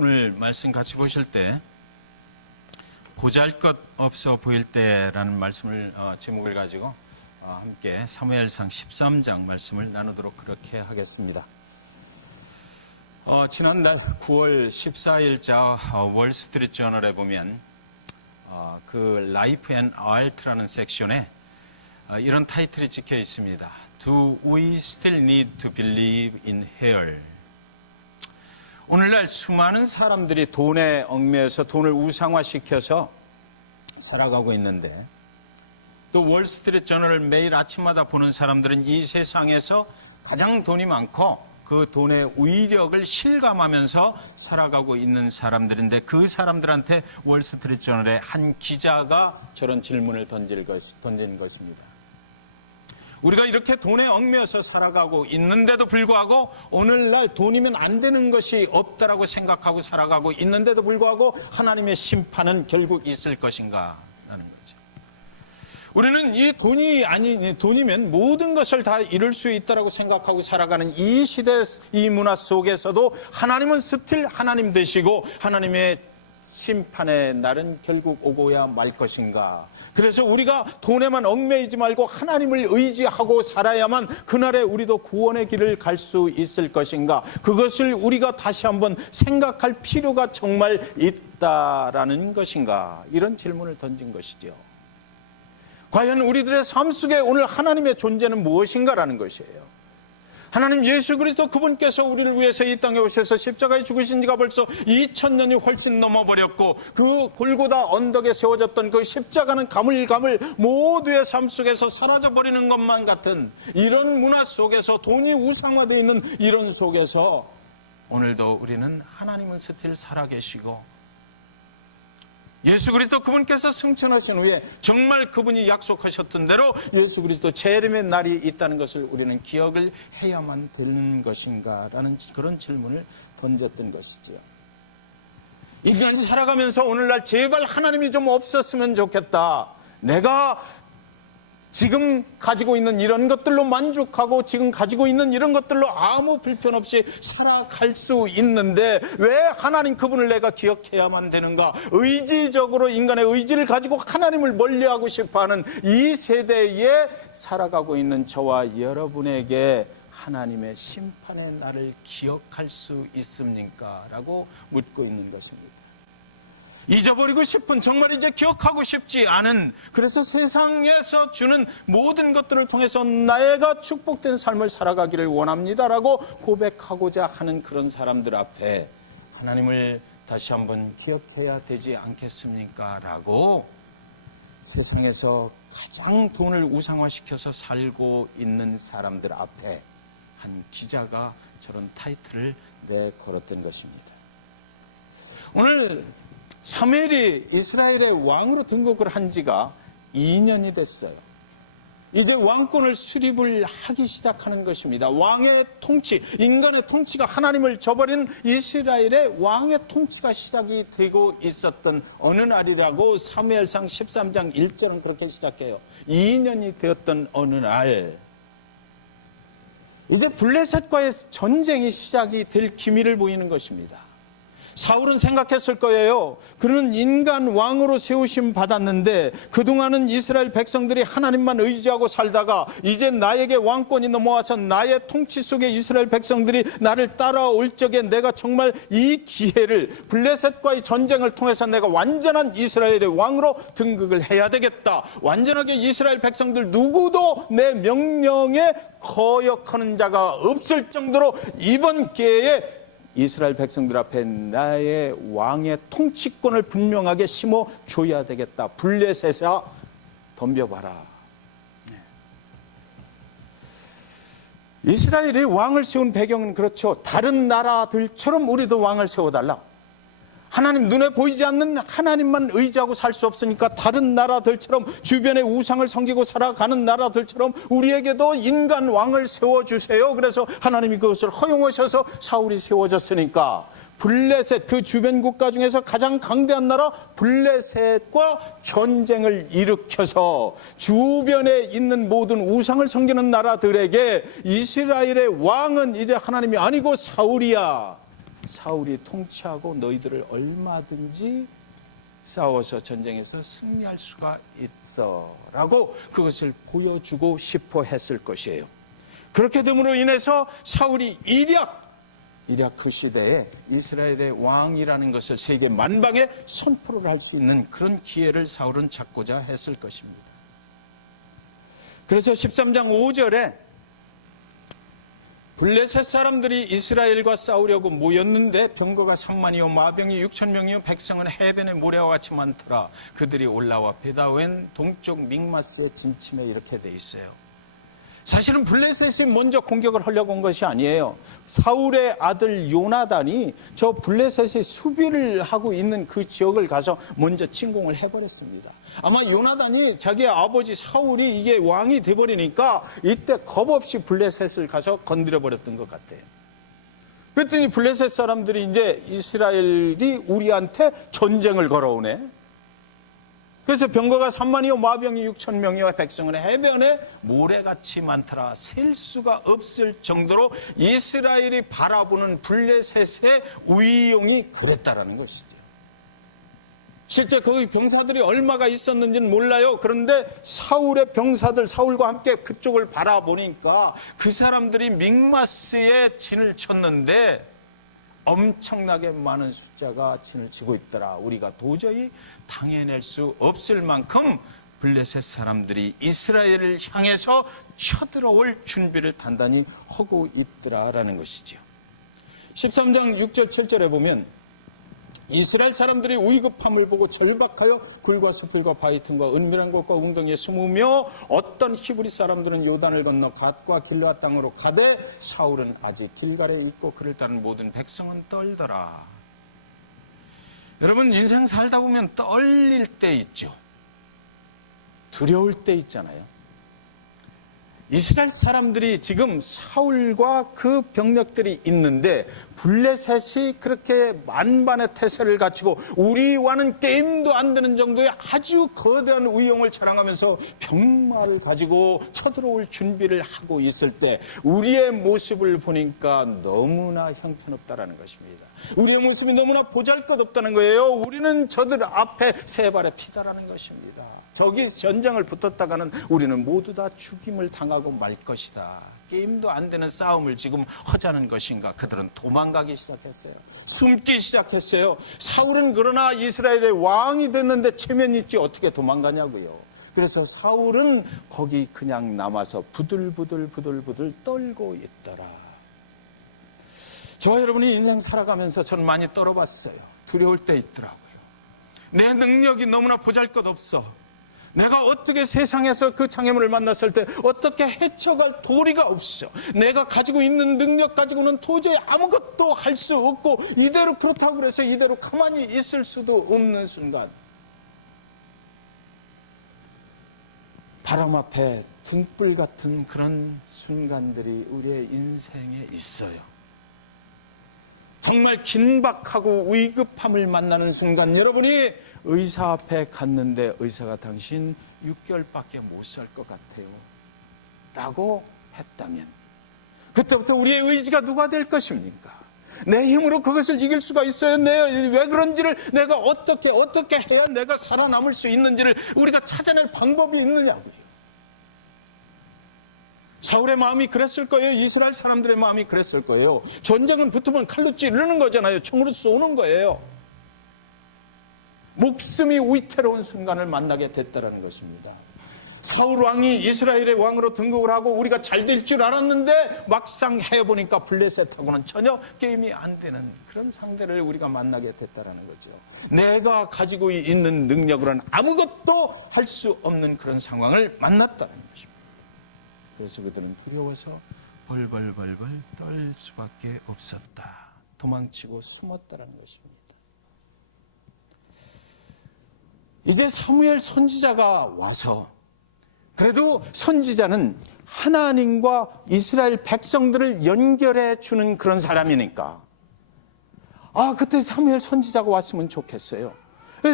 오늘 말씀 같이 보실 때 보잘것없어 보일 때라는 말씀을 제목을 가지고 함께 사무엘상 13장 말씀을 나누도록 그렇게 하겠습니다. 지난달 9월 14일자 월스트리트 저널에 보면 그 라이프 앤 아트라는 섹션에 이런 타이틀이 찍혀 있습니다. Do we still need to believe in hell? 오늘날 수많은 사람들이 돈에 얽매여서 돈을 우상화시켜서 살아가고 있는데, 또 월스트리트 저널을 매일 아침마다 보는 사람들은 이 세상에서 가장 돈이 많고 그 돈의 위력을 실감하면서 살아가고 있는 사람들인데, 그 사람들한테 월스트리트 저널의 한 기자가 저런 질문을 던진 것입니다. 우리가 이렇게 돈에 얽매여서 살아가고 있는데도 불구하고 오늘날 돈이면 안 되는 것이 없다라고 생각하고 살아가고 있는데도 불구하고 하나님의 심판은 결국 있을 것인가 라는 거죠. 우리는 이 돈이면 모든 것을 다 이룰 수 있다라고 생각하고 살아가는 이 시대, 이 문화 속에서도 하나님은 스틸 하나님 되시고 하나님의 심판의 날은 결국 오고야 말 것인가. 그래서 우리가 돈에만 얽매이지 말고 하나님을 의지하고 살아야만 그날에 우리도 구원의 길을 갈 수 있을 것인가. 그것을 우리가 다시 한번 생각할 필요가 정말 있다라는 것인가. 이런 질문을 던진 것이죠. 과연 우리들의 삶 속에 오늘 하나님의 존재는 무엇인가라는 것이에요. 하나님 예수 그리스도 그분께서 우리를 위해서 이 땅에 오셔서 십자가에 죽으신 지가 벌써 2000년이 훨씬 넘어버렸고, 그 골고다 언덕에 세워졌던 그 십자가는 가물가물 모두의 삶 속에서 사라져버리는 것만 같은 이런 문화 속에서, 돈이 우상화되어 있는 이런 속에서 오늘도 우리는 하나님은 스틸 살아계시고 예수 그리스도 그분께서 승천하신 후에 정말 그분이 약속하셨던 대로 예수 그리스도 재림의 날이 있다는 것을 우리는 기억을 해야만 되는 것인가 라는 그런 질문을 던졌던 것이죠. 인간이 살아가면서 오늘날 제발 하나님이 좀 없었으면 좋겠다, 내가 지금 가지고 있는 이런 것들로 만족하고 지금 가지고 있는 이런 것들로 아무 불편 없이 살아갈 수 있는데 왜 하나님 그분을 내가 기억해야만 되는가. 의지적으로 인간의 의지를 가지고 하나님을 멀리하고 싶어하는 이 세대에 살아가고 있는 저와 여러분에게 하나님의 심판의 날을 기억할 수 있습니까? 라고 묻고 있는 것입니다. 잊어버리고 싶은, 정말 이제 기억하고 싶지 않은, 그래서 세상에서 주는 모든 것들을 통해서 내가 축복된 삶을 살아가기를 원합니다라고 고백하고자 하는 그런 사람들 앞에 하나님을 다시 한번 기억해야 되지 않겠습니까? 라고 세상에서 가장 돈을 우상화시켜서 살고 있는 사람들 앞에 한 기자가 저런 타이틀을 내걸었던 것입니다. 오늘 사무엘이 이스라엘의 왕으로 등극을 한 지가 2년이 됐어요. 이제 왕권을 수립을 하기 시작하는 것입니다. 왕의 통치, 인간의 통치가 하나님을 저버린 이스라엘의 왕의 통치가 시작이 되고 있었던 어느 날이라고 사무엘상 13장 1절은 그렇게 시작해요. 2년이 되었던 어느 날, 이제 블레셋과의 전쟁이 시작이 될 기미를 보이는 것입니다. 사울은 생각했을 거예요. 그는 인간 왕으로 세우심 받았는데 그동안은 이스라엘 백성들이 하나님만 의지하고 살다가 이제 나에게 왕권이 넘어와서 나의 통치 속에 이스라엘 백성들이 나를 따라올 적에 내가 정말 이 기회를, 블레셋과의 전쟁을 통해서 내가 완전한 이스라엘의 왕으로 등극을 해야 되겠다. 완전하게 이스라엘 백성들 누구도 내 명령에 거역하는 자가 없을 정도로 이번 기회에 이스라엘 백성들 앞에 나의 왕의 통치권을 분명하게 심어줘야 되겠다. 블레셋아 덤벼봐라. 이스라엘이 왕을 세운 배경은 그렇죠. 다른 나라들처럼 우리도 왕을 세워달라. 하나님 눈에 보이지 않는 하나님만 의지하고 살 수 없으니까 다른 나라들처럼, 주변의 우상을 섬기고 살아가는 나라들처럼 우리에게도 인간 왕을 세워주세요. 그래서 하나님이 그것을 허용하셔서 사울이 세워졌으니까 블레셋, 그 주변 국가 중에서 가장 강대한 나라 블레셋과 전쟁을 일으켜서 주변에 있는 모든 우상을 섬기는 나라들에게 이스라엘의 왕은 이제 하나님이 아니고 사울이야. 사울이 통치하고 너희들을 얼마든지 싸워서 전쟁에서 승리할 수가 있어 라고 그것을 보여주고 싶어 했을 것이에요. 그렇게 됨으로 인해서 사울이 일약 그 시대에 이스라엘의 왕이라는 것을 세계 만방에 선포를 할 수 있는 그런 기회를 사울은 잡고자 했을 것입니다. 그래서 13장 5절에 블레셋 사람들이 이스라엘과 싸우려고 모였는데 병거가 3만이요 마병이 6,000명이요 백성은 해변의 모래와 같이 많더라. 그들이 올라와 베다웬 동쪽 믹마스의 진침에 이렇게 돼 있어요. 사실은 블레셋이 먼저 공격을 하려고 한 것이 아니에요. 사울의 아들 요나단이 저 블레셋이 수비를 하고 있는 그 지역을 가서 먼저 침공을 해버렸습니다. 아마 요나단이 자기의 아버지 사울이 이게 왕이 돼버리니까 이때 겁없이 블레셋을 가서 건드려버렸던 것 같아요. 그랬더니 블레셋 사람들이 이제 이스라엘이 우리한테 전쟁을 걸어오네. 그래서 병거가 3만이요 마병이 6,000명이요 백성은 해변에 모래같이 많더라. 셀 수가 없을 정도로 이스라엘이 바라보는 블레셋의 위용이 그랬다라는 것이죠. 실제 거기 병사들이 얼마가 있었는지는 몰라요. 그런데 사울의 병사들, 사울과 함께 그쪽을 바라보니까 그 사람들이 믹마스에 진을 쳤는데 엄청나게 많은 숫자가 진을 치고 있더라. 우리가 도저히 당해낼 수 없을 만큼 블레셋 사람들이 이스라엘을 향해서 쳐들어올 준비를 단단히 하고 있더라라는 것이죠. 13장 6절 7절에 보면 이스라엘 사람들이 위급함을 보고 절박하여 굴과 수풀과 바위 틈과 은밀한 곳과 웅덩이에 숨으며 어떤 히브리 사람들은 요단을 건너 갓과 길르앗 땅으로 가되 사울은 아직 길갈에 있고 그를 따른 모든 백성은 떨더라. 여러분, 인생 살다 보면 떨릴 때 있죠. 두려울 때 있잖아요. 이스라엘 사람들이 지금 사울과 그 병력들이 있는데 블레셋이 그렇게 만반의 태세를 갖추고 우리와는 게임도 안 되는 정도의 아주 거대한 위용을 자랑하면서 병마를 가지고 쳐들어올 준비를 하고 있을 때 우리의 모습을 보니까 너무나 형편없다라는 것입니다. 우리의 모습이 너무나 보잘것없다는 거예요. 우리는 저들 앞에 세 발의 피다라는 것입니다. 저기 전쟁을 붙었다가는 우리는 모두 다 죽임을 당하고 말 것이다. 게임도 안 되는 싸움을 지금 하자는 것인가? 그들은 도망가기 시작했어요. 숨기 시작했어요. 사울은 그러나 이스라엘의 왕이 됐는데 체면이 있지 어떻게 도망가냐고요. 그래서 사울은 거기 그냥 남아서 부들부들 떨고 있더라. 저와 여러분이 인생 살아가면서 저는 많이 떨어봤어요. 두려울 때 있더라고요. 내 능력이 너무나 보잘것없어. 내가 어떻게 세상에서 그 장애물을 만났을 때 어떻게 헤쳐갈 도리가 없어. 내가 가지고 있는 능력 가지고는 도저히 아무것도 할 수 없고 이대로 그렇다고 해서 이대로 가만히 있을 수도 없는 순간, 바람 앞에 등불 같은 그런 순간들이 우리의 인생에 있어요. 정말 긴박하고 위급함을 만나는 순간, 여러분이 의사 앞에 갔는데 의사가 당신 6개월밖에 못 살 것 같아요 라고 했다면 그때부터 우리의 의지가 누가 될 것입니까? 내 힘으로 그것을 이길 수가 있어요? 왜 그런지를 내가 어떻게 해야 내가 살아남을 수 있는지를 우리가 찾아낼 방법이 있느냐고요. 사울의 마음이 그랬을 거예요. 이스라엘 사람들의 마음이 그랬을 거예요. 전쟁은 붙으면 칼로 찌르는 거잖아요. 총으로 쏘는 거예요. 목숨이 위태로운 순간을 만나게 됐다는 것입니다. 사울 왕이 이스라엘의 왕으로 등극을 하고 우리가 잘 될 줄 알았는데 막상 해보니까 블레셋하고는 전혀 게임이 안 되는 그런 상대를 우리가 만나게 됐다는 거죠. 내가 가지고 있는 능력으로는 아무것도 할 수 없는 그런 상황을 만났다는 것입니다. 그래서 그들은 두려워서 벌벌 떨 수밖에 없었다. 도망치고 숨었다는 것입니다. 이제 사무엘 선지자가 와서, 그래도 선지자는 하나님과 이스라엘 백성들을 연결해 주는 그런 사람이니까 그때 사무엘 선지자가 왔으면 좋겠어요.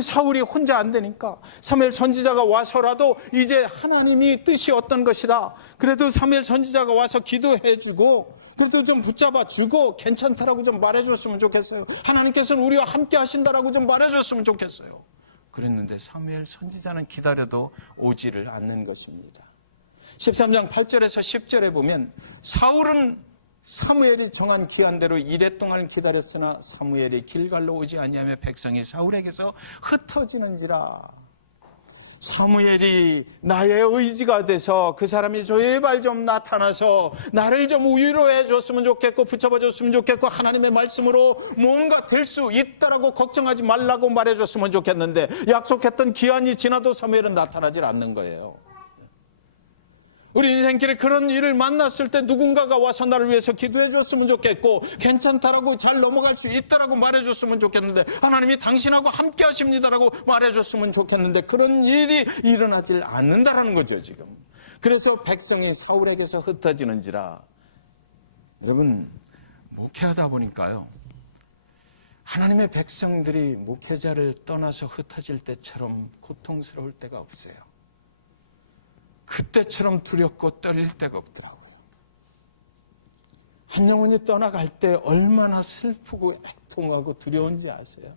사울이 혼자 안 되니까 사무엘 선지자가 와서라도 이제 하나님이 뜻이 어떤 것이다. 그래도 사무엘 선지자가 와서 기도해 주고 그래도 좀 붙잡아 주고 괜찮다라고 좀 말해줬으면 좋겠어요. 하나님께서는 우리와 함께 하신다라고 좀 말해줬으면 좋겠어요. 그랬는데 사무엘 선지자는 기다려도 오지를 않는 것입니다. 13장 8절에서 10절에 보면 사울은 사무엘이 정한 기한대로 이레 동안 기다렸으나 사무엘이 길갈로 오지 아니하며 백성이 사울에게서 흩어지는지라. 사무엘이 나의 의지가 돼서 그 사람이 제발 좀 나타나서 나를 좀 위로해 줬으면 좋겠고 붙잡아 줬으면 좋겠고 하나님의 말씀으로 뭔가 될 수 있다라고 걱정하지 말라고 말해줬으면 좋겠는데 약속했던 기한이 지나도 사무엘은 나타나질 않는 거예요. 우리 인생길에 그런 일을 만났을 때 누군가가 와서 나를 위해서 기도해 줬으면 좋겠고 괜찮다라고 잘 넘어갈 수 있다라고 말해줬으면 좋겠는데 하나님이 당신하고 함께 하십니다라고 말해줬으면 좋겠는데 그런 일이 일어나질 않는다라는 거죠 지금. 그래서 백성이 사울에게서 흩어지는지라. 여러분 목회하다 보니까요 하나님의 백성들이 목회자를 떠나서 흩어질 때처럼 고통스러울 때가 없어요. 그때처럼 두렵고 떨릴 때가 없더라고요. 한 영혼이 떠나갈 때 얼마나 슬프고 애통하고 두려운지 아세요?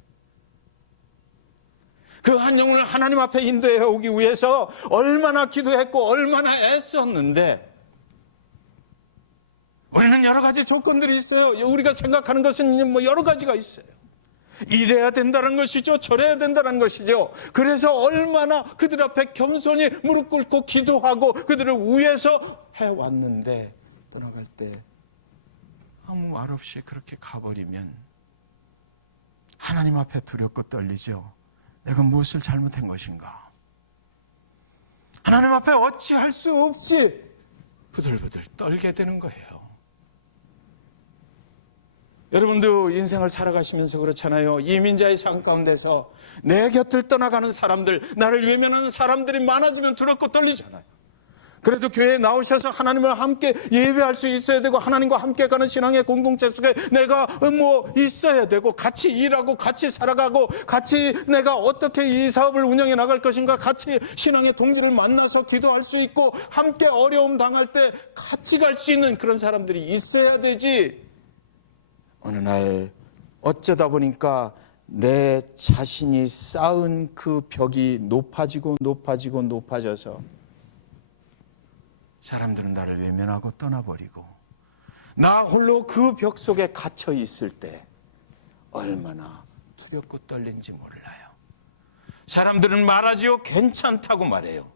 그 한 영혼을 하나님 앞에 인도해 오기 위해서 얼마나 기도했고 얼마나 애썼는데 우리는 여러 가지 조건들이 있어요. 우리가 생각하는 것은 뭐 여러 가지가 있어요. 이래야 된다는 것이죠. 저래야 된다는 것이죠. 그래서 얼마나 그들 앞에 겸손히 무릎 꿇고 기도하고 그들을 위해서 해왔는데 떠나갈 때 아무 말 없이 그렇게 가버리면 하나님 앞에 두렵고 떨리죠. 내가 무엇을 잘못한 것인가? 하나님 앞에 어찌할 수 없이 부들부들 떨게 되는 거예요. 여러분도 인생을 살아가시면서 그렇잖아요. 이민자의 삶 가운데서 내 곁을 떠나가는 사람들, 나를 외면하는 사람들이 많아지면 두렵고 떨리잖아요. 그래도 교회에 나오셔서 하나님과 함께 예배할 수 있어야 되고 하나님과 함께 가는 신앙의 공동체 속에 내가 있어야 되고 같이 일하고 같이 살아가고 같이 내가 어떻게 이 사업을 운영해 나갈 것인가 같이 신앙의 동지를 만나서 기도할 수 있고 함께 어려움 당할 때 같이 갈 수 있는 그런 사람들이 있어야 되지. 어느 날 어쩌다 보니까 내 자신이 쌓은 그 벽이 높아져서 사람들은 나를 외면하고 떠나버리고 나 홀로 그 벽 속에 갇혀 있을 때 얼마나 두렵고 떨린지 몰라요. 사람들은 말하지요. 괜찮다고 말해요.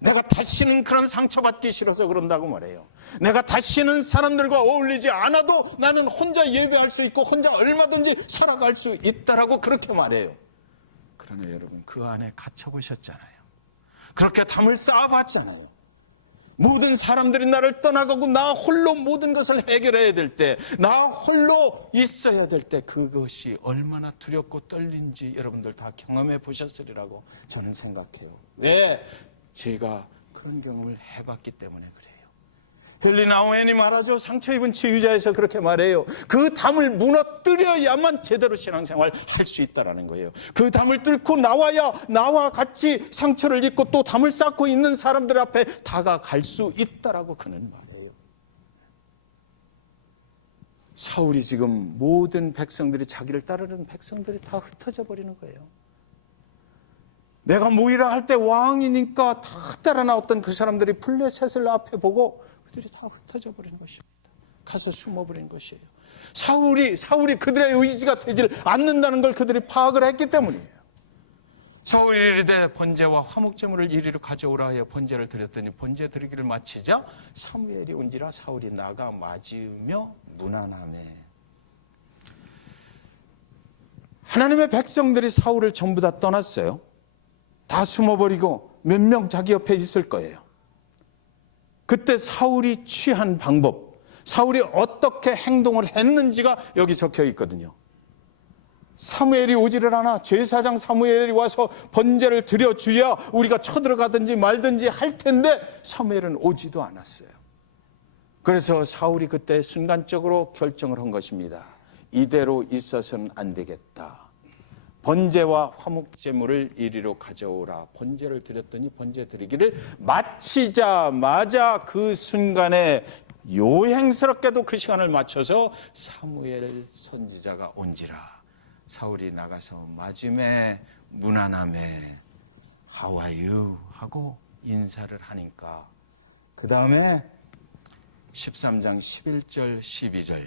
내가 다시는 그런 상처받기 싫어서 그런다고 말해요. 내가 다시는 사람들과 어울리지 않아도 나는 혼자 예배할 수 있고 혼자 얼마든지 살아갈 수 있다라고 그렇게 말해요. 그러나 여러분 그 안에 갇혀보셨잖아요. 그렇게 담을 쌓아봤잖아요. 모든 사람들이 나를 떠나가고 나 홀로 모든 것을 해결해야 될 때, 나 홀로 있어야 될 때 그것이 얼마나 두렵고 떨린지 여러분들 다 경험해 보셨으리라고 저는 생각해요. 왜? 제가 그런 경험을 해봤기 때문에 그래요. 헨리 나우엔이 말하죠. 상처 입은 치유자에서 그렇게 말해요. 그 담을 무너뜨려야만 제대로 신앙생활 할 수 있다는 거예요. 그 담을 뚫고 나와야 나와 같이 상처를 입고 또 담을 쌓고 있는 사람들 앞에 다가갈 수 있다라고 그는 말해요. 사울이 지금 모든 백성들이 자기를 따르는 백성들이 다 흩어져 버리는 거예요. 내가 모이라 할 때 왕이니까 다 따라 나왔던 그 사람들이 블레셋을 앞에 보고 그들이 다 흩어져 버리는 것입니다. 가서 숨어버리는 것이에요. 사울이 그들의 의지가 되질 않는다는 걸 그들이 파악을 했기 때문이에요. 사울이 이르되 번제와 화목제물을 이리로 가져오라 하여 번제를 드렸더니 번제 드리기를 마치자 사무엘이 온지라 사울이 나가 맞으며 무난하네. 하나님의 백성들이 사울을 전부 다 떠났어요. 다 숨어버리고 몇 명 자기 옆에 있을 거예요. 그때 사울이 취한 방법, 사울이 어떻게 행동을 했는지가 여기 적혀 있거든요. 사무엘이 오지를 않아. 제사장 사무엘이 와서 번제를 드려줘야 우리가 쳐들어가든지 말든지 할 텐데 사무엘은 오지도 않았어요. 그래서 사울이 그때 순간적으로 결정을 한 것입니다. 이대로 있어서는 안 되겠다. 번제와 화목제물을 이리로 가져오라. 번제를 드렸더니 번제 드리기를 마치자마자 그 순간에 요행스럽게도 그 시간을 맞춰서 사무엘 선지자가 온지라 사울이 나가서 마침에 무난함에 How are you? 하고 인사를 하니까 그 다음에 13장 11절 12절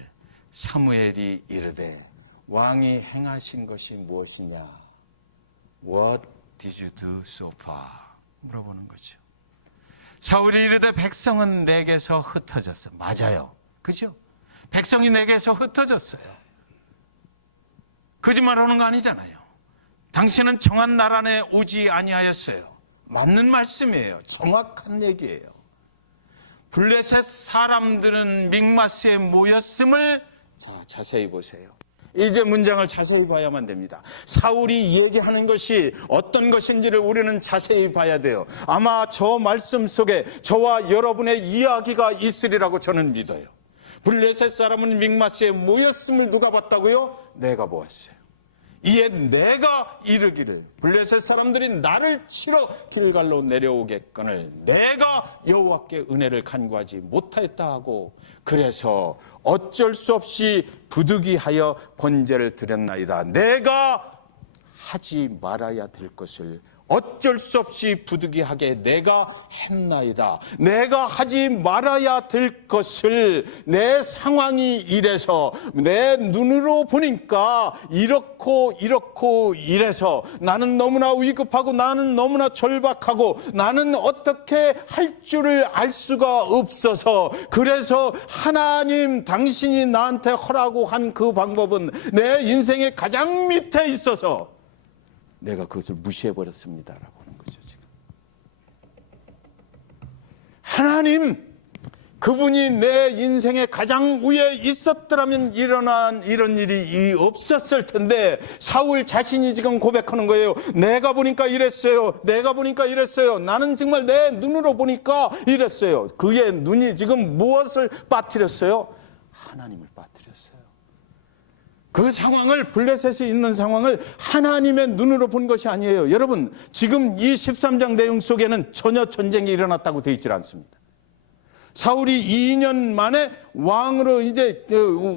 사무엘이 이르되 왕이 행하신 것이 무엇이냐? What did you do so far? 물어보는 거죠. 사울이 이르되 백성은 내게서 흩어졌어. 맞아요. 그죠? 백성이 내게서 흩어졌어요. 거짓말하는 거 아니잖아요. 당신은 정한 나라 안에 오지 아니하였어요. 맞는 말씀이에요. 정확한 얘기예요. 블레셋 사람들은 믹마스에 모였음을 자세히 보세요. 이제 문장을 자세히 봐야만 됩니다. 사울이 얘기하는 것이 어떤 것인지를 우리는 자세히 봐야 돼요. 아마 저 말씀 속에 저와 여러분의 이야기가 있으리라고 저는 믿어요. 블레셋 사람은 믹마스에 모였음을 누가 봤다고요? 내가 보았어요. 이에 내가 이르기를 블레셋 사람들이 나를 치러 길갈로 내려오겠거늘 내가 여호와께 은혜를 간구하지 못하였다 하고 그래서 어쩔 수 없이 부득이하여 번제를 드렸나이다. 내가 하지 말아야 될 것을 어쩔 수 없이 부득이하게 내가 했나이다. 내가 하지 말아야 될 것을 내 상황이 이래서 내 눈으로 보니까 이렇고 이래서 나는 너무나 위급하고 나는 너무나 절박하고 나는 어떻게 할 줄을 알 수가 없어서 그래서 하나님 당신이 나한테 허라고 한 그 방법은 내 인생의 가장 밑에 있어서 내가 그것을 무시해버렸습니다라고 하는 거죠. 지금 하나님 그분이 내 인생의 가장 위에 있었더라면 일어난 이런 일이 없었을 텐데 사울 자신이 지금 고백하는 거예요. 내가 보니까 이랬어요. 내가 보니까 이랬어요. 나는 정말 내 눈으로 보니까 이랬어요. 그의 눈이 지금 무엇을 빠뜨렸어요? 하나님을 빠뜨렸어요. 그 상황을 블레셋에 있는 상황을 하나님의 눈으로 본 것이 아니에요. 여러분 지금 이 13장 내용 속에는 전혀 전쟁이 일어났다고 되어 있지 않습니다. 사울이 2년 만에 왕으로 이제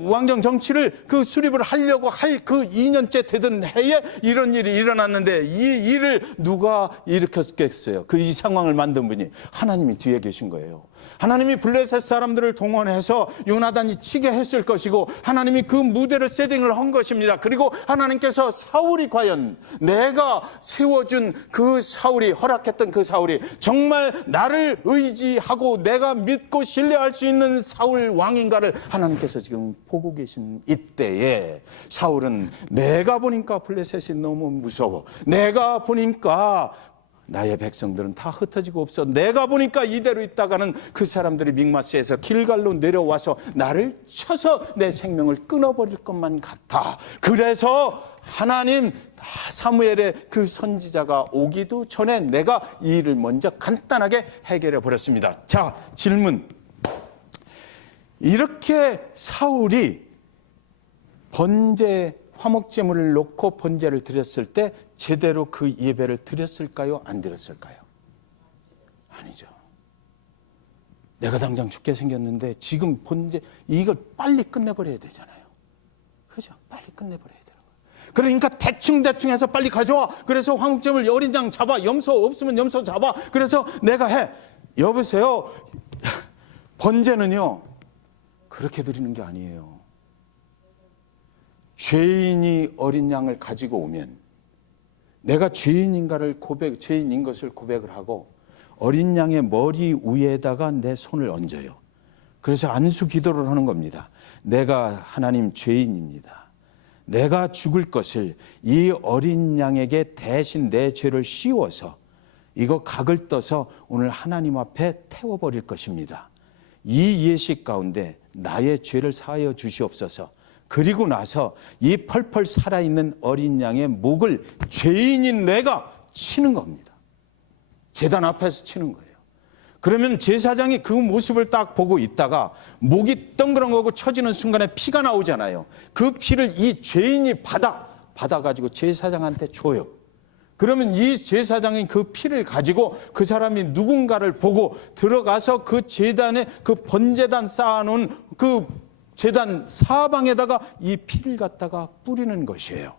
왕정 정치를 그 수립을 하려고 할 그 2년째 되던 해에 이런 일이 일어났는데 이 일을 누가 일으켰겠어요? 그 이 상황을 만든 분이 하나님이 뒤에 계신 거예요. 하나님이 블레셋 사람들을 동원해서 요나단이 치게 했을 것이고 하나님이 그 무대를 세팅을 한 것입니다. 그리고 하나님께서 사울이 과연 내가 세워준 그 사울이 허락했던 그 사울이 정말 나를 의지하고 내가 믿고 신뢰할 수 있는 사울 왕인가를 하나님께서 지금 보고 계신 이때에 사울은 내가 보니까 블레셋이 너무 무서워. 내가 보니까 나의 백성들은 다 흩어지고 없어. 내가 보니까 이대로 있다가는 그 사람들이 믹마스에서 길갈로 내려와서 나를 쳐서 내 생명을 끊어버릴 것만 같아. 그래서 하나님 사무엘의 그 선지자가 오기도 전에 내가 이 일을 먼저 간단하게 해결해 버렸습니다. 자, 질문. 이렇게 사울이 번제 화목제물을 놓고 번제를 드렸을 때 제대로 그 예배를 드렸을까요? 안 드렸을까요? 아니죠. 내가 당장 죽게 생겼는데 지금 번제 이걸 빨리 끝내버려야 되잖아요. 그죠? 빨리 끝내버려야 되는 거예요. 그러니까 대충 해서 빨리 가져와. 그래서 화목제물 어린 양 잡아. 염소 없으면 염소 잡아. 그래서 내가 해. 여보세요. 번제는요 그렇게 드리는 게 아니에요. 죄인이 어린 양을 가지고 오면 내가 죄인인 것을 고백을 하고 어린 양의 머리 위에다가 내 손을 얹어요. 그래서 안수 기도를 하는 겁니다. 내가 하나님 죄인입니다. 내가 죽을 것을 이 어린 양에게 대신 내 죄를 씌워서 이거 각을 떠서 오늘 하나님 앞에 태워버릴 것입니다. 이 예식 가운데 나의 죄를 사하여 주시옵소서. 그리고 나서 이 펄펄 살아있는 어린 양의 목을 죄인인 내가 치는 겁니다. 제단 앞에서 치는 거예요. 그러면 제사장이 그 모습을 딱 보고 있다가 목이 덩그렁하고 쳐지는 순간에 피가 나오잖아요. 그 피를 이 죄인이 받아가지고 제사장한테 줘요. 그러면 이 제사장이 그 피를 가지고 그 사람이 누군가를 보고 들어가서 그 제단에 그 번제단 쌓아놓은 그 제단 사방에다가 이 피를 갖다가 뿌리는 것이에요.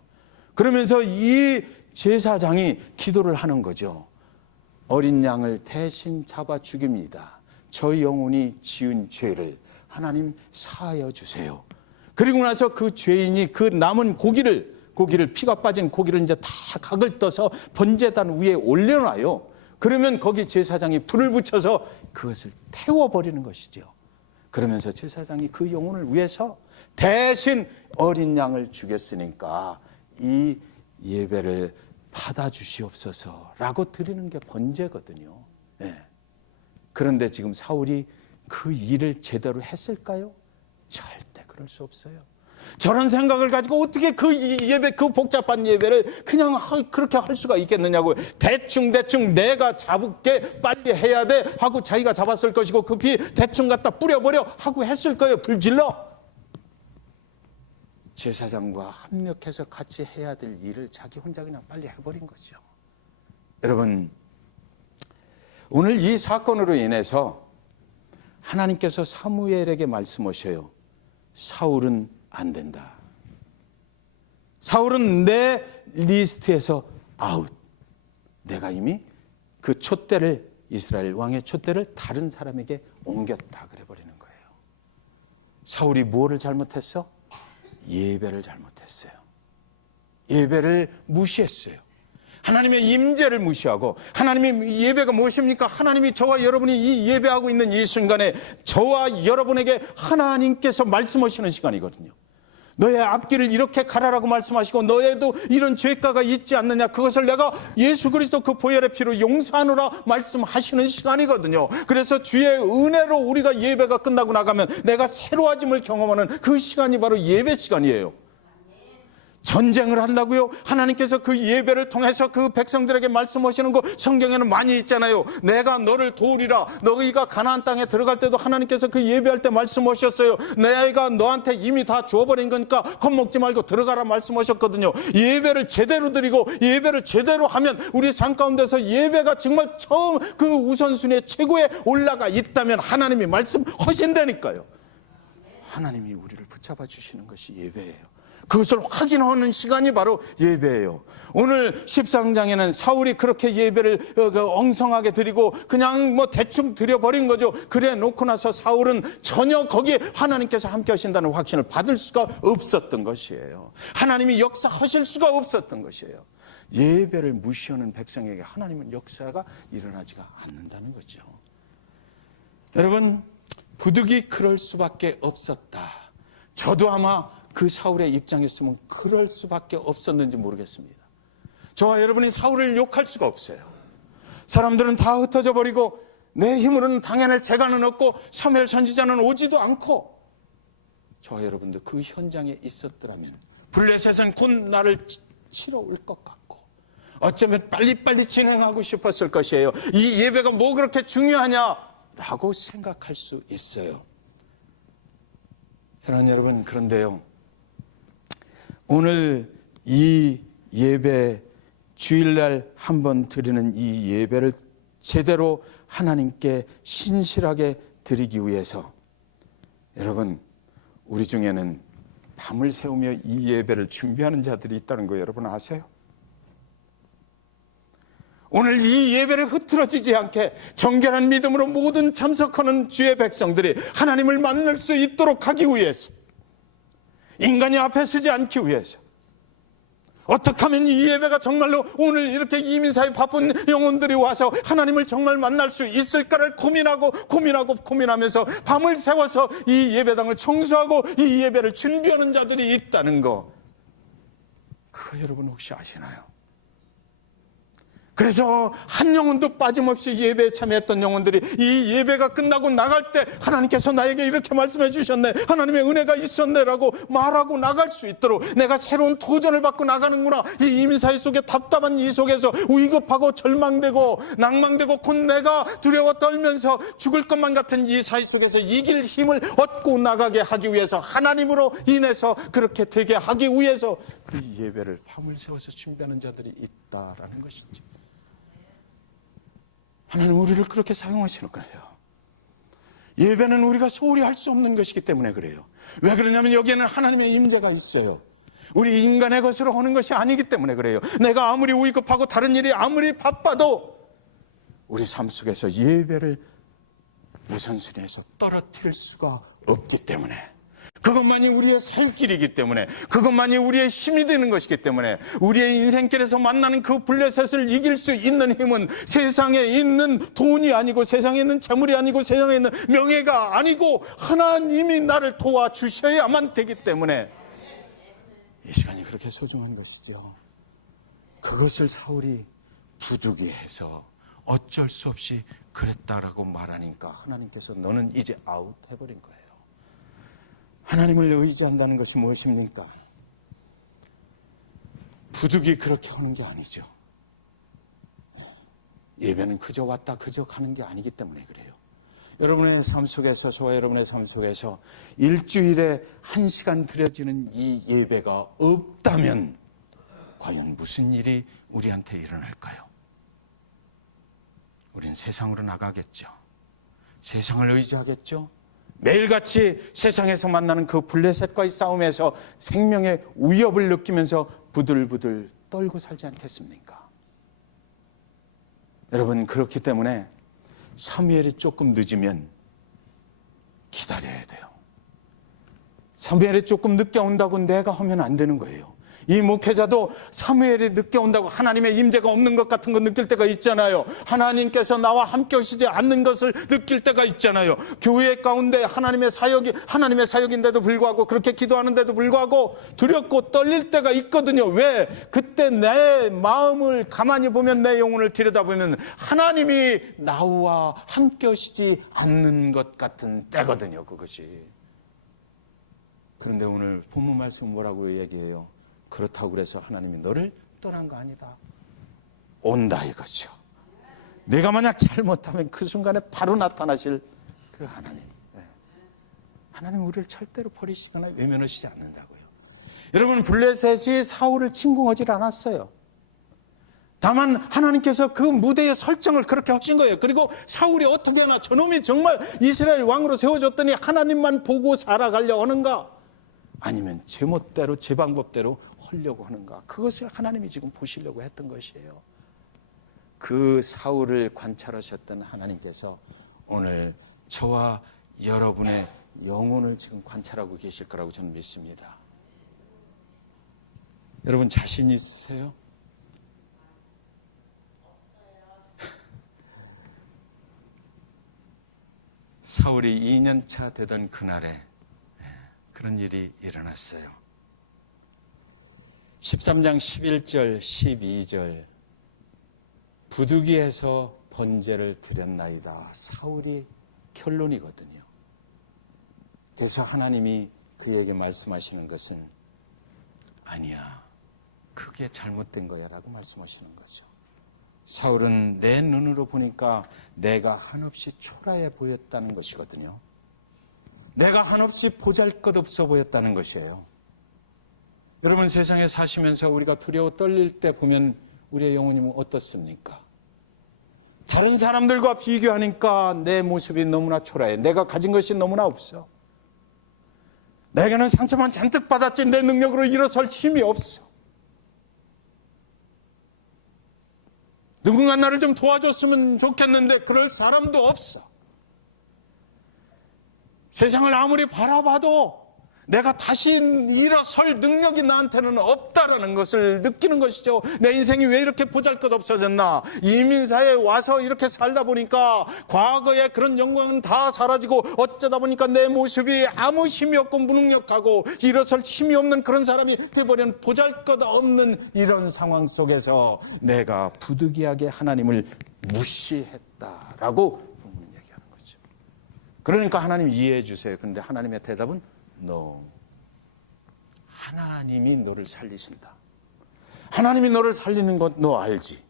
그러면서 이 제사장이 기도를 하는 거죠. 어린 양을 대신 잡아 죽입니다. 저 영혼이 지은 죄를 하나님 사하여 주세요. 그리고 나서 그 죄인이 그 남은 고기를 피가 빠진 고기를 이제 다 각을 떠서 번제단 위에 올려놔요. 그러면 거기 제사장이 불을 붙여서 그것을 태워버리는 것이죠. 그러면서 제사장이 그 영혼을 위해서 대신 어린 양을 죽였으니까 이 예배를 받아주시옵소서라고 드리는 게 번제거든요. 네. 그런데 지금 사울이 그 일을 제대로 했을까요? 절대 그럴 수 없어요. 저런 생각을 가지고 어떻게 그 예배, 그 복잡한 예배를 그냥 그렇게 할 수가 있겠느냐고요. 대충 내가 잡을게 빨리 해야 돼 하고 자기가 잡았을 것이고 그 피 대충 갖다 뿌려버려 하고 했을 거예요. 불질러. 제사장과 합력해서 같이 해야 될 일을 자기 혼자 그냥 빨리 해버린 거죠. 여러분, 오늘 이 사건으로 인해서 하나님께서 사무엘에게 말씀하셔요. 사울은 안 된다. 사울은 내 리스트에서 아웃. 내가 이미 그 촛대를, 이스라엘 왕의 촛대를 다른 사람에게 옮겼다 그래버리는 거예요. 사울이 무엇을 잘못했어? 예배를 잘못했어요. 예배를 무시했어요. 하나님의 임재를 무시하고, 하나님의 예배가 무엇입니까? 하나님이 저와 여러분이 이 예배하고 있는 이 순간에 저와 여러분에게 하나님께서 말씀하시는 시간이거든요. 너의 앞길을 이렇게 가라라고 말씀하시고 너에도 이런 죄가가 있지 않느냐, 그것을 내가 예수 그리스도 그 보혈의 피로 용서하노라 말씀하시는 시간이거든요. 그래서 주의 은혜로 우리가 예배가 끝나고 나가면 내가 새로워짐을 경험하는 그 시간이 바로 예배 시간이에요. 전쟁을 한다고요? 하나님께서 그 예배를 통해서 그 백성들에게 말씀하시는 거 성경에는 많이 있잖아요. 내가 너를 도우리라. 너희가 가나안 땅에 들어갈 때도 하나님께서 그 예배할 때 말씀하셨어요. 내가 너한테 이미 다 주어버린 거니까 겁먹지 말고 들어가라 말씀하셨거든요. 예배를 제대로 드리고 예배를 제대로 하면 우리 삶 가운데서 예배가 정말 처음 그 우선순위의 최고에 올라가 있다면 하나님이 말씀하신다니까요. 하나님이 우리를 붙잡아 주시는 것이 예배예요. 그것을 확인하는 시간이 바로 예배예요. 오늘 13장에는 사울이 그렇게 예배를 엉성하게 드리고 그냥 뭐 대충 드려버린 거죠. 그래 놓고 나서 사울은 전혀 거기에 하나님께서 함께 하신다는 확신을 받을 수가 없었던 것이에요. 하나님이 역사하실 수가 없었던 것이에요. 예배를 무시하는 백성에게 하나님은 역사가 일어나지가 않는다는 거죠. 여러분, 부득이 그럴 수밖에 없었다. 저도 아마 그 사울의 입장이었으면 그럴 수밖에 없었는지 모르겠습니다. 저와 여러분이 사울을 욕할 수가 없어요. 사람들은 다 흩어져 버리고 내 힘으로는 당해낼 재간은 없고 사무엘 선지자는 오지도 않고, 저와 여러분도 그 현장에 있었더라면 블레셋은 곧 나를 치러 올 것 같고 어쩌면 빨리빨리 진행하고 싶었을 것이에요. 이 예배가 뭐 그렇게 중요하냐라고 생각할 수 있어요. 사랑하는 여러분, 그런데요, 오늘 이 예배, 주일날 한번 드리는 이 예배를 제대로 하나님께 신실하게 드리기 위해서 여러분, 우리 중에는 밤을 새우며 이 예배를 준비하는 자들이 있다는 거 여러분 아세요? 오늘 이 예배를 흐트러지지 않게 정결한 믿음으로 모든 참석하는 주의 백성들이 하나님을 만날 수 있도록 하기 위해서, 인간이 앞에 서지 않기 위해서, 어떻게 하면 이 예배가 정말로 오늘 이렇게 이민사에 바쁜 영혼들이 와서 하나님을 정말 만날 수 있을까를 고민하면서 밤을 새워서 이 예배당을 청소하고 이 예배를 준비하는 자들이 있다는 거, 그거 여러분 혹시 아시나요? 그래서 한 영혼도 빠짐없이 예배에 참여했던 영혼들이 이 예배가 끝나고 나갈 때 하나님께서 나에게 이렇게 말씀해 주셨네, 하나님의 은혜가 있었네 라고 말하고 나갈 수 있도록 내가 새로운 도전을 받고 나가는구나. 이 이민사회 속에 답답한 이 속에서 위급하고 절망되고 낭망되고 곧 내가 두려워 떨면서 죽을 것만 같은 이 사회 속에서 이길 힘을 얻고 나가게 하기 위해서, 하나님으로 인해서 그렇게 되게 하기 위해서 그 예배를 밤을 새워서 준비하는 자들이 있다라는 것이지. 하나님 우리를 그렇게 사용하시는 거예요. 예배는 우리가 소홀히 할 수 없는 것이기 때문에 그래요. 왜 그러냐면 여기에는 하나님의 임재가 있어요. 우리 인간의 것으로 하는 것이 아니기 때문에 그래요. 내가 아무리 위급하고 다른 일이 아무리 바빠도 우리 삶 속에서 예배를 우선순위에서 떨어뜨릴 수가 없기 때문에, 그것만이 우리의 살 길이기 때문에, 그것만이 우리의 힘이 되는 것이기 때문에, 우리의 인생길에서 만나는 그 블레셋을 이길 수 있는 힘은 세상에 있는 돈이 아니고, 세상에 있는 재물이 아니고, 세상에 있는 명예가 아니고 하나님이 나를 도와주셔야만 되기 때문에 이 시간이 그렇게 소중한 것이죠. 그것을 사울이 부득이해서 어쩔 수 없이 그랬다라고 말하니까 하나님께서 너는 이제 아웃 해버린 거예요. 하나님을 의지한다는 것이 무엇입니까? 부득이 그렇게 하는 게 아니죠. 예배는 그저 왔다 그저 가는 게 아니기 때문에 그래요. 여러분의 삶 속에서, 저와 여러분의 삶 속에서 일주일에 1시간 드려지는 이 예배가 없다면 과연 무슨 일이 우리한테 일어날까요? 우린 세상으로 나가겠죠. 세상을 의지하겠죠. 매일같이 세상에서 만나는 그 블레셋과의 싸움에서 생명의 위협을 느끼면서 부들부들 떨고 살지 않겠습니까? 여러분, 그렇기 때문에 사무엘이 조금 늦으면 기다려야 돼요. 사무엘이 조금 늦게 온다고 내가 하면 안 되는 거예요. 이 목회자도 사무엘이 늦게 온다고 하나님의 임재가 없는 것 같은 거 느낄 때가 있잖아요. 하나님께서 나와 함께 하시지 않는 것을 느낄 때가 있잖아요. 교회 가운데 하나님의 사역인데도 불구하고, 그렇게 기도하는데도 불구하고 두렵고 떨릴 때가 있거든요. 왜? 그때 내 마음을 가만히 보면, 내 영혼을 들여다보면 하나님이 나와 함께 하시지 않는 것 같은 때거든요. 그것이. 그런데 오늘 본문 말씀은 뭐라고 얘기해요? 그렇다고 그래서 하나님이 너를 떠난 거 아니다. 온다 이거죠. 내가 만약 잘못하면 그 순간에 바로 나타나실 그 하나님. 하나님 우리를 절대로 버리시거나 외면하시지 않는다고요. 여러분, 블레셋이 사울을 침공하지 않았어요. 다만 하나님께서 그 무대의 설정을 그렇게 하신 거예요. 그리고 사울이 어떻게 하나, 저놈이 정말 이스라엘 왕으로 세워졌더니 하나님만 보고 살아가려 하는가, 아니면 제멋대로 제 방법대로 하려고 하는가, 그것을 하나님이 지금 보시려고 했던 것이에요. 그 사울을 관찰하셨던 하나님께서 오늘 저와 여러분의 영혼을 지금 관찰하고 계실 거라고 저는 믿습니다. 여러분 자신 있으세요? 사울이 2년차 되던 그날에 그런 일이 일어났어요. 13장 11절 12절 부득이해서 번제를 드렸나이다. 사울이 결론이거든요. 그래서 하나님이 그에게 말씀하시는 것은 아니야, 그게 잘못된 거야 라고 말씀하시는 거죠. 사울은 내 눈으로 보니까 내가 한없이 초라해 보였다는 것이거든요. 내가 한없이 보잘것없어 보였다는 것이에요. 여러분, 세상에 사시면서 우리가 두려워 떨릴 때 보면 우리의 영혼이 어떻습니까? 다른 사람들과 비교하니까 내 모습이 너무나 초라해. 내가 가진 것이 너무나 없어. 내게는 상처만 잔뜩 받았지 내 능력으로 일어설 힘이 없어. 누군가 나를 좀 도와줬으면 좋겠는데 그럴 사람도 없어. 세상을 아무리 바라봐도 내가 다시 일어설 능력이 나한테는 없다라는 것을 느끼는 것이죠. 내 인생이 왜 이렇게 보잘것없어졌나? 이민사회에 와서 이렇게 살다 보니까 과거의 그런 영광은 다 사라지고 어쩌다 보니까 내 모습이 아무 힘이 없고 무능력하고 일어설 힘이 없는 그런 사람이 되어버린 보잘것없는 이런 상황 속에서 내가 부득이하게 하나님을 무시했다라고 본문은 얘기하는 거죠. 그러니까 하나님 이해해 주세요. 그런데 하나님의 대답은 No. 하나님이 너를 살리신다. 하나님이 너를 살리는 것 너 알지?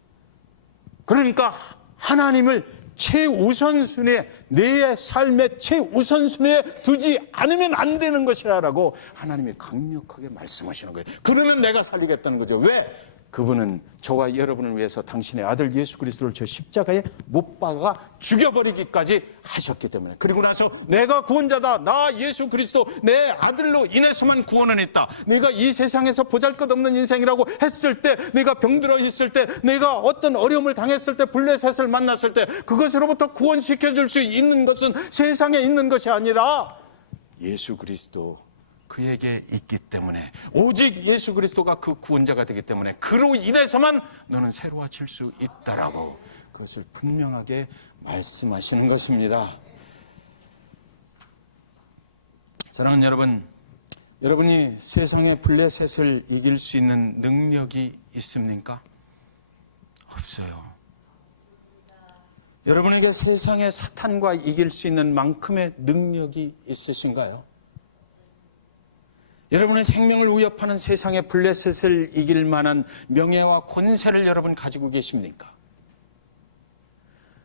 그러니까 하나님을 최우선순위에, 내 삶의 최우선순위에 두지 않으면 안 되는 것이라고 하나님이 강력하게 말씀하시는 거예요. 그러면 내가 살리겠다는 거죠. 왜? 그분은 저와 여러분을 위해서 당신의 아들 예수 그리스도를 저 십자가에 못 박아 죽여버리기까지 하셨기 때문에. 그리고 나서 내가 구원자다. 나 예수 그리스도 내 아들로 인해서만 구원은 있다. 내가 이 세상에서 보잘것없는 인생이라고 했을 때, 내가 병들어 있을 때, 내가 어떤 어려움을 당했을 때, 블레셋을 만났을 때 그것으로부터 구원시켜줄 수 있는 것은 세상에 있는 것이 아니라 예수 그리스도 그에게 있기 때문에, 오직 예수 그리스도가 그 구원자가 되기 때문에 그로 인해서만 너는 새로워질 수 있다라고 그것을 분명하게 말씀하시는 것입니다. 사랑하는 여러분, 여러분이 세상의 블레셋을 이길 수 있는 능력이 있습니까? 없어요. 여러분에게 세상의 사탄과 이길 수 있는 만큼의 능력이 있으신가요? 여러분의 생명을 위협하는 세상의 블레셋을 이길 만한 명예와 권세를 여러분 가지고 계십니까?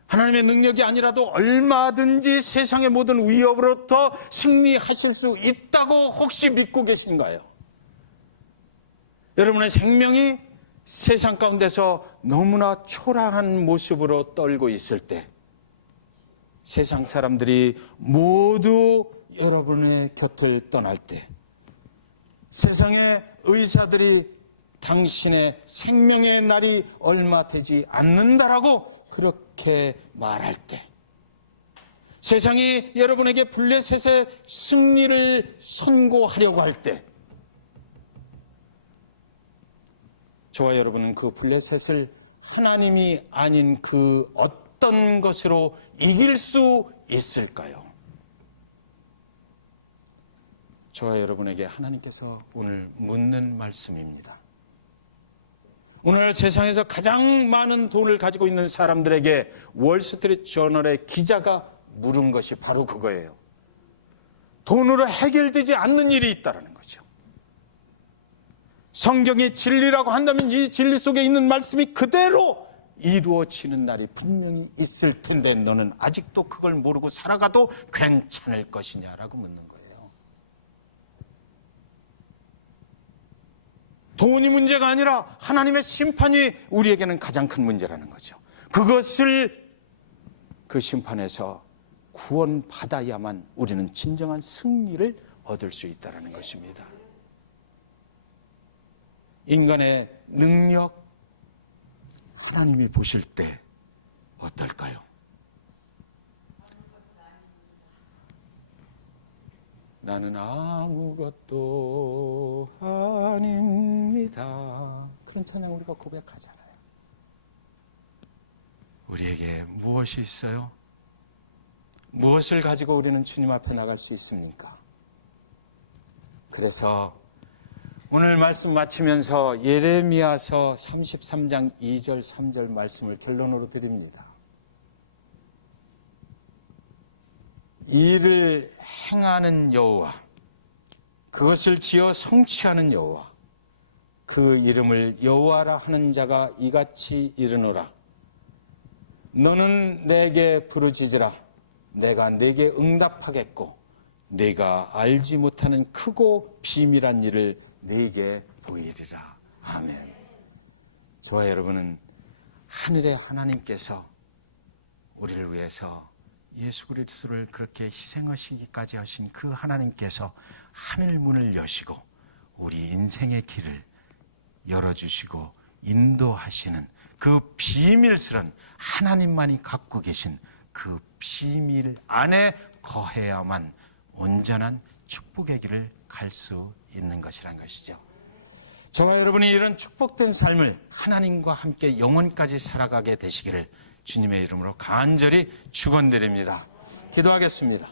하나님의 능력이 아니라도 얼마든지 세상의 모든 위협으로부터 승리하실 수 있다고 혹시 믿고 계신가요? 여러분의 생명이 세상 가운데서 너무나 초라한 모습으로 떨고 있을 때, 세상 사람들이 모두 여러분의 곁을 떠날 때, 세상의 의사들이 당신의 생명의 날이 얼마 되지 않는다라고 그렇게 말할 때, 세상이 여러분에게 블레셋의 승리를 선고하려고 할 때, 저와 여러분은 그 블레셋을 하나님이 아닌 그 어떤 것으로 이길 수 있을까요? 저와 여러분에게 하나님께서 오늘 묻는 말씀입니다. 오늘 세상에서 가장 많은 돈을 가지고 있는 사람들에게 월스트리트 저널의 기자가 물은 것이 바로 그거예요. 돈으로 해결되지 않는 일이 있다는 거죠. 성경이 진리라고 한다면 이 진리 속에 있는 말씀이 그대로 이루어지는 날이 분명히 있을 텐데 너는 아직도 그걸 모르고 살아가도 괜찮을 것이냐라고 묻는 거예요. 돈이 문제가 아니라 하나님의 심판이 우리에게는 가장 큰 문제라는 거죠. 그것을, 그 심판에서 구원받아야만 우리는 진정한 승리를 얻을 수 있다는 것입니다. 인간의 능력, 하나님이 보실 때 어떨까요? 나는 아무것도 아닙니다. 그런 찬양 우리가 고백하잖아요. 우리에게 무엇이 있어요? 무엇을 가지고 우리는 주님 앞에 나갈 수 있습니까? 그래서 오늘 말씀 마치면서 예레미야서 33장 2절 3절 말씀을 결론으로 드립니다. 일을 행하는 여호와, 그것을 지어 성취하는 여호와, 그 이름을 여호와라 하는 자가 이같이 이르노라. 너는 내게 부르짖으라. 내가 내게 응답하겠고 내가 알지 못하는 크고 비밀한 일을 네게 보이리라. 아멘. 저와 여러분은 하늘의 하나님께서 우리를 위해서 예수 그리스도를 그렇게 희생하시기까지 하신 그 하나님께서 하늘 문을 여시고 우리 인생의 길을 열어주시고 인도하시는 그 비밀스런, 하나님만이 갖고 계신 그 비밀 안에 거해야만 온전한 축복의 길을 갈 수 있는 것이란 것이죠. 저와 여러분이 이런 축복된 삶을 하나님과 함께 영원까지 살아가게 되시기를 주님의 이름으로 간절히 축원드립니다. 기도하겠습니다.